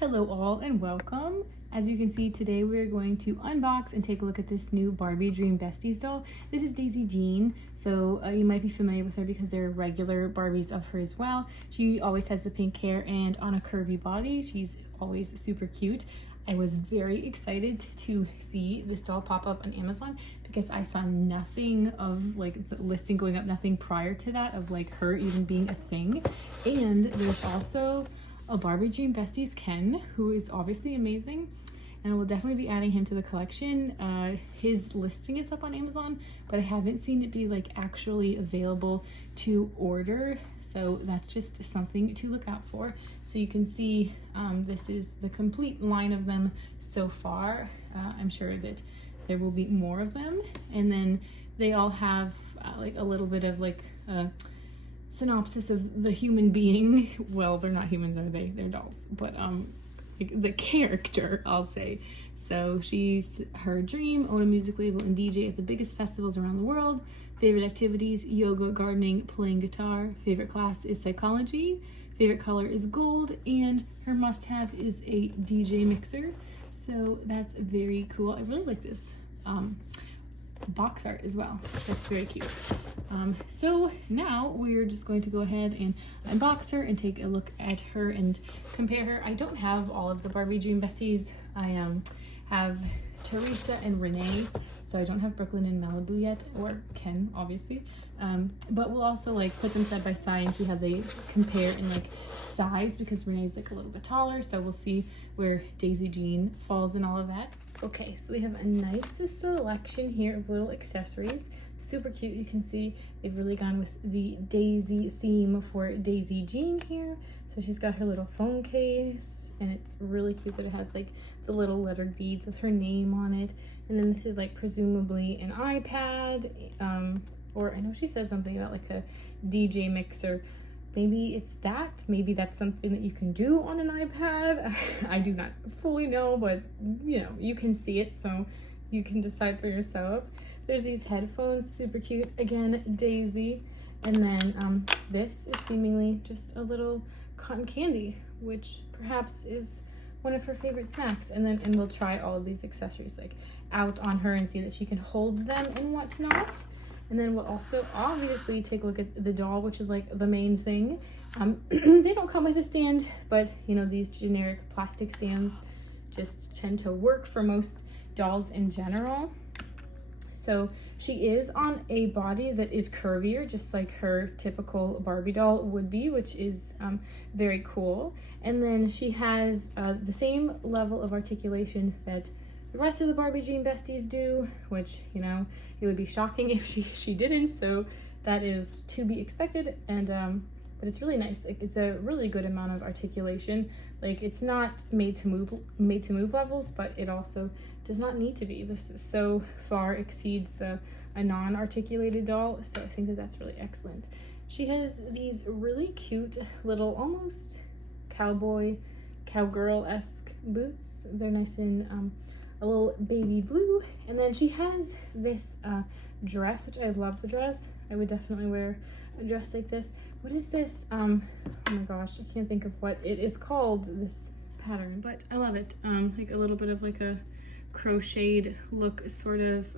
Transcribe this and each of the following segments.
Hello all and welcome. As you can see today we are going to unbox and take a look at this new Barbie Dream Besties doll. This is Daisy Jean, so you might be familiar with her because there are regular Barbies of her as well. She always has the pink hair and on a curvy body. She's always super cute. I was very excited to see this doll pop up on Amazon because I saw nothing of like the listing going up, nothing prior to that of like her even being a thing. And there's also a Barbie Dream Besties Ken, who is obviously amazing, and I will definitely be adding him to the collection. His listing is up on Amazon, but I haven't seen it be like actually available to order, so that's just something to look out for. So you can see this is the complete line of them so far. I'm sure that there will be more of them, and then they all have like a little bit of like synopsis of the human being. Well, they're not humans, are they? They're dolls, but the character, I'll say. So she's her dream: own a music label and DJ at the biggest festivals around the world. Favorite activities: yoga, gardening, playing guitar. Favorite class is psychology. Favorite color is gold, and her must-have is a DJ mixer. So that's very cool. I really like this box art as well. That's very cute. So now we're just going to go ahead and unbox her and take a look at her and compare her. I don't have all of the Barbie Dream Besties. I have Teresa and Renee, so I don't have Brooklyn and Malibu yet, or Ken obviously, but we'll also like put them side by side and see how they compare in like size, because Renee's like a little bit taller, so we'll see where Daisy Jean falls in all of that. Okay, so we have a nice selection here of little accessories. Super cute. You can see they've really gone with the Daisy theme for Daisy Jean here. So she's got her little phone case, and it's really cute that it has like the little lettered beads with her name on it. And then this is like presumably an iPad, or I know she says something about like a DJ mixer. Maybe it's that. Maybe that's something that you can do on an iPad. I do not fully know, but you know, you can see it, so you can decide for yourself. There's these headphones, super cute. Again, Daisy. And then this is seemingly just a little cotton candy, which perhaps is one of her favorite snacks. And we'll try all of these accessories like out on her and see that she can hold them and whatnot. And then we'll also obviously take a look at the doll, which is like the main thing. They don't come with a stand, but you know, these generic plastic stands just tend to work for most dolls in general. So she is on a body that is curvier, just like her typical Barbie doll would be, which is very cool. And then she has the same level of articulation that the rest of the Barbie Dream Besties do, which, you know, it would be shocking if she didn't, so that is to be expected. And but it's really nice. Like, it's a really good amount of articulation. Like, it's not made to move levels, but it also does not need to be. This so far exceeds a non-articulated doll, so I think that that's really excellent. She has these really cute little almost cowgirl-esque boots. They're nice and a little baby blue. And then she has this dress, which I love the dress. I would definitely wear a dress like this. What is this? Oh my gosh, I can't think of what it is called, this pattern, but I love it. Like a little bit of like a crocheted look, sort of.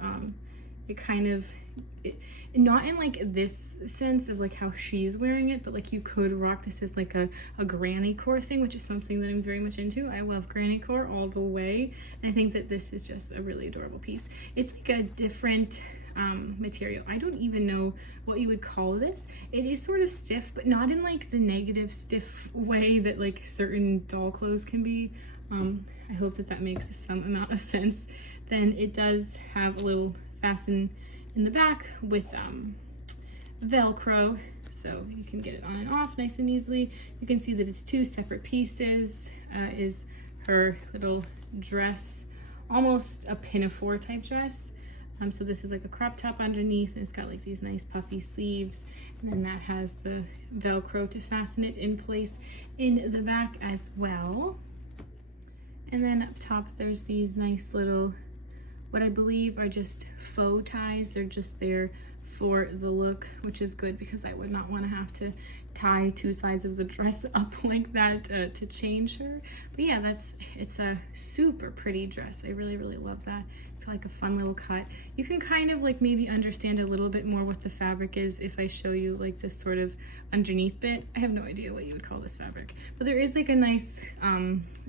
It kind of, not in like this sense of like how she's wearing it, but like you could rock this as like a granny core thing, which is something that I'm very much into. I love granny core all the way, and I think that this is just a really adorable piece. It's like a different material. I don't even know what you would call this. It is sort of stiff, but not in like the negative stiff way that like certain doll clothes can be. I hope that that makes some amount of sense. Then it does have a little fasten in the back with Velcro, so you can get it on and off nice and easily. You can see that it's two separate pieces. Is her little dress, almost a pinafore type dress. So this is like a crop top underneath, and it's got like these nice puffy sleeves, and then that has the Velcro to fasten it in place in the back as well. And then up top there's these nice little, what I believe are just faux ties. They're just there for the look, which is good because I would not want to have to tie two sides of the dress up like that to change her. But yeah, it's a super pretty dress. I really, really love that. It's like a fun little cut. You can kind of like maybe understand a little bit more what the fabric is if I show you like this sort of underneath bit. I have no idea what you would call this fabric, but there is like a nice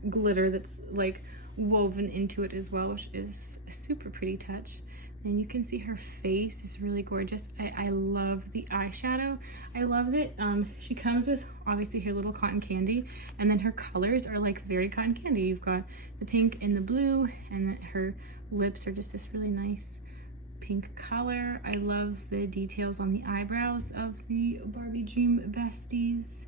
glitter that's like woven into it as well, which is a super pretty touch. And you can see her face is really gorgeous. I love the eyeshadow. I love that she comes with obviously her little cotton candy, and then her colors are like very cotton candy. You've got the pink and the blue, and then her lips are just this really nice pink color. I love the details on the eyebrows of the Barbie Dream Besties.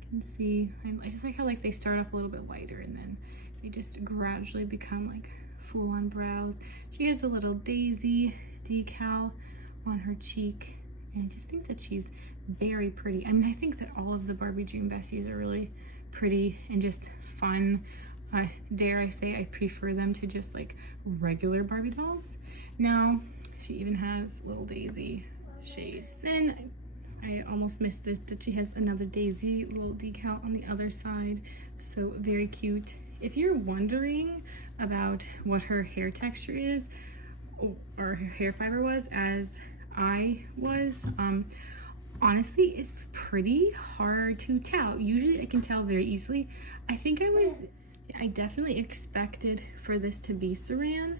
You can see, I just like how like they start off a little bit lighter and then they just gradually become like full-on brows. She has a little daisy decal on her cheek, and I just think that she's very pretty. I mean, I think that all of the Barbie Dream Besties are really pretty and just fun. Dare I say I prefer them to just like regular Barbie dolls. Now, she even has little daisy shades. Then I almost missed this, that she has another daisy little decal on the other side. So very cute. If you're wondering about what her hair texture is, or her hair fiber was, as I was, honestly, it's pretty hard to tell. Usually I can tell very easily. I definitely expected for this to be saran,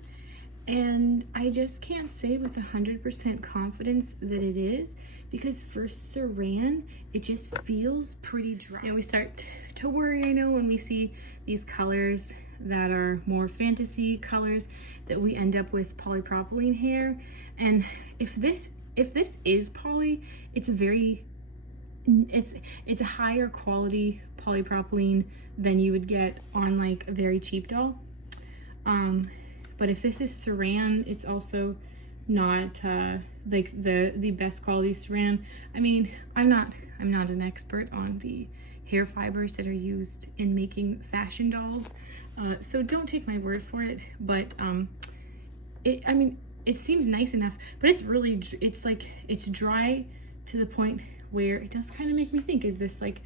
and I just can't say with 100% confidence that it is, because for saran, it just feels pretty dry. You know, we start to worry, I know, when we see these colors that are more fantasy colors, that we end up with polypropylene hair. And if this is poly, it's a higher quality polypropylene than you would get on like a very cheap doll. But if this is saran, it's also not like the best quality saran. I mean, I'm not an expert on the hair fibers that are used in making fashion dolls, so don't take my word for it. But it seems nice enough, but it's dry to the point where it does kind of make me think, is this like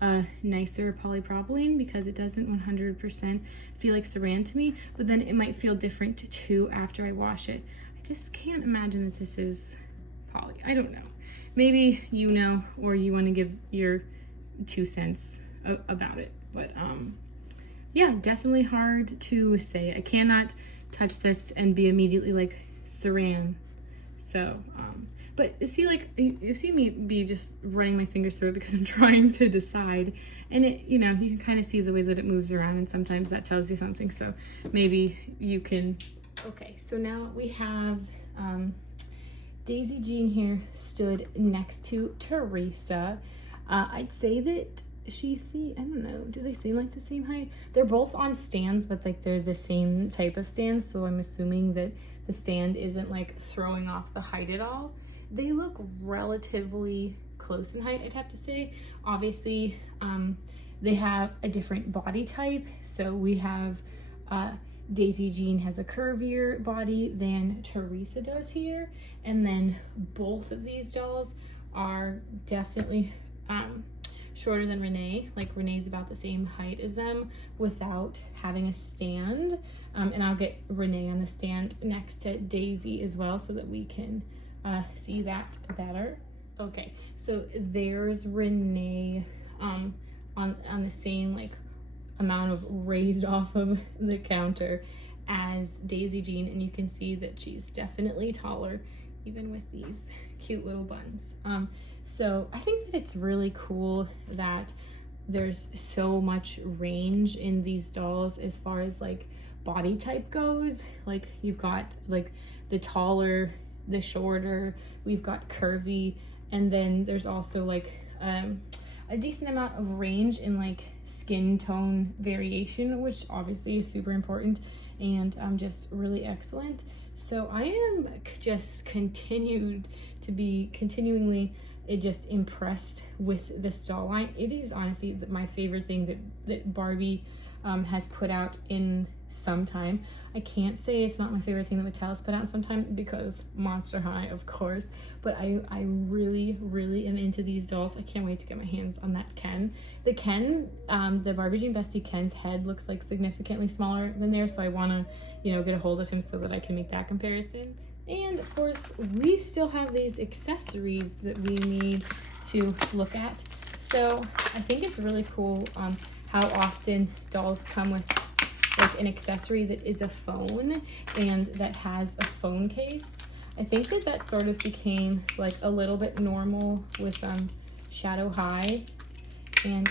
a nicer polypropylene? Because it doesn't 100% feel like saran to me, but then it might feel different too after I wash it. I just can't imagine that this is poly. I don't know. Maybe you know, or you want to give your 2 cents about it. But yeah, definitely hard to say. I cannot touch this and be immediately like saran. So but see, like you see me be just running my fingers through it because I'm trying to decide, and it, you know, you can kind of see the way that it moves around, and sometimes that tells you something. So maybe you can. Okay, so now we have Daisy Jean here stood next to Teresa. I'd say that I don't know, do they seem like the same height? They're both on stands, but like they're the same type of stands, so I'm assuming that the stand isn't like throwing off the height at all. They look relatively close in height, I'd have to say. Obviously, they have a different body type. So we have Daisy Jean has a curvier body than Teresa does here. And then both of these dolls are definitely shorter than Renee. Like Renee's about the same height as them without having a stand. And I'll get Renee on the stand next to Daisy as well so that we can see that better. Okay, so there's Renee on the same like amount of raised off of the counter as Daisy Jean, and you can see that she's definitely taller even with these cute little buns. So I think that it's really cool that there's so much range in these dolls as far as like body type goes. Like you've got like the taller, the shorter, we've got curvy, and then there's also like a decent amount of range in like skin tone variation, which obviously is super important and just really excellent. So I am just continuingly just impressed with this doll line. It is honestly my favorite thing that Barbie has put out in sometime. I can't say it's not my favorite thing that Mattel's put out sometime because Monster High, of course. But I really, really am into these dolls. I can't wait to get my hands on that Ken. The Ken, the Barbie Dream Bestie Ken's head looks like significantly smaller than theirs, so I want to, you know, get a hold of him so that I can make that comparison. And of course, we still have these accessories that we need to look at. So I think it's really cool how often dolls come with like an accessory that is a phone and that has a phone case. I think that sort of became like a little bit normal with Shadow High, and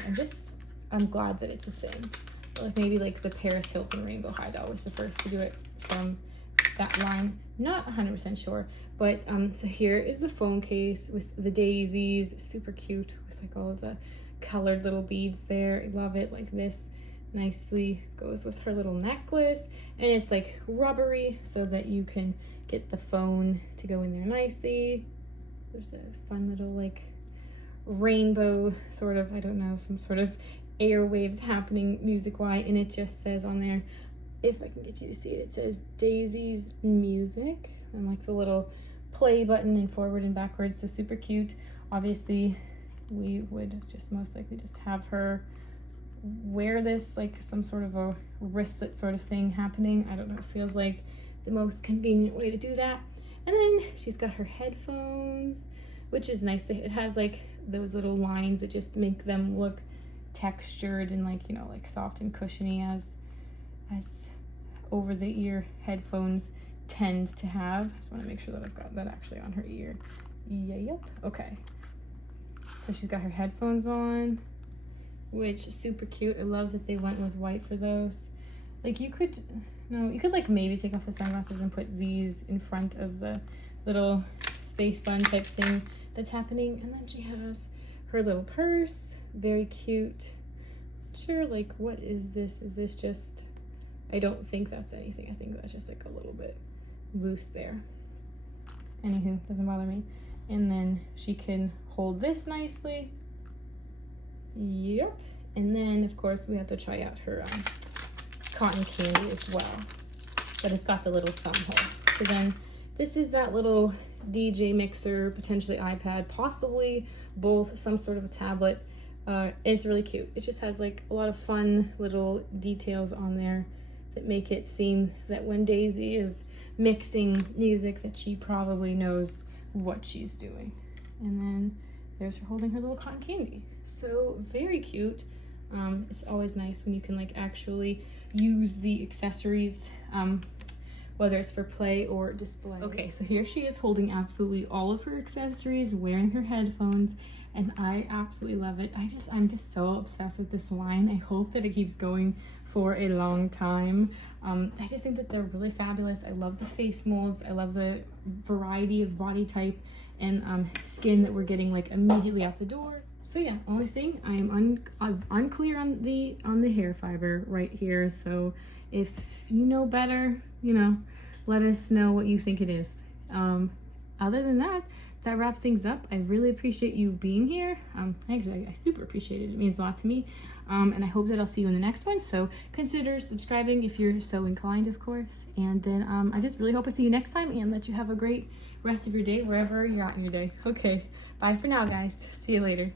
I'm glad that it's a thing. Like maybe like the Paris Hilton Rainbow High doll was the first to do it from that line. Not 100% sure, but so here is the phone case with the daisies, super cute with like all of the colored little beads there. I love it. Like this nicely goes with her little necklace, and it's like rubbery so that you can get the phone to go in there nicely. There's a fun little like rainbow sort of, I don't know, some sort of airwaves happening music-wise, and it just says on there, if I can get you to see it, it says Daisy's Music, and like the little play button and forward and backwards, so super cute. Obviously we would just most likely just have her wear this like some sort of a wristlet sort of thing happening. I don't know, it feels like the most convenient way to do that. And then she's got her headphones, which is nice. It has like those little lines that just make them look textured and like, you know, like soft and cushiony as over the ear headphones tend to have. I just want to make sure that I've got that actually on her ear. Yep. Okay. So she's got her headphones on, which is super cute. I love that they went with white for those. Like you could like maybe take off the sunglasses and put these in front of the little space bun type thing that's happening. And then she has her little purse, very cute. Sure, like what is this? Is this just, I don't think that's anything. I think that's just like a little bit loose there. Anywho, doesn't bother me. And then she can hold this nicely. Yep. And then of course we have to try out her cotton candy as well, but it's got the little thumb hole. So then this is that little DJ mixer, potentially iPad, possibly both, some sort of a tablet. It's really cute. It just has like a lot of fun little details on there that make it seem that when Daisy is mixing music that she probably knows what she's doing. And then there's her holding her little cotton candy. So very cute. It's always nice when you can like actually use the accessories, whether it's for play or display. Okay, so here she is holding absolutely all of her accessories, wearing her headphones, and I absolutely love it. I'm just so obsessed with this line. I hope that it keeps going for a long time. I just think that they're really fabulous. I love the face molds. I love the variety of body type and skin that we're getting like immediately out the door. So yeah, only thing I am unclear on the hair fiber right here. So if you know better, you know, let us know what you think it is. Other than that, that wraps things up. I really appreciate you being here. Actually, I super appreciate it. It means a lot to me. And I hope that I'll see you in the next one. So consider subscribing if you're so inclined, of course. And then I just really hope I see you next time and that you have a great rest of your day, wherever you're at in your day. Okay, bye for now, guys. See you later.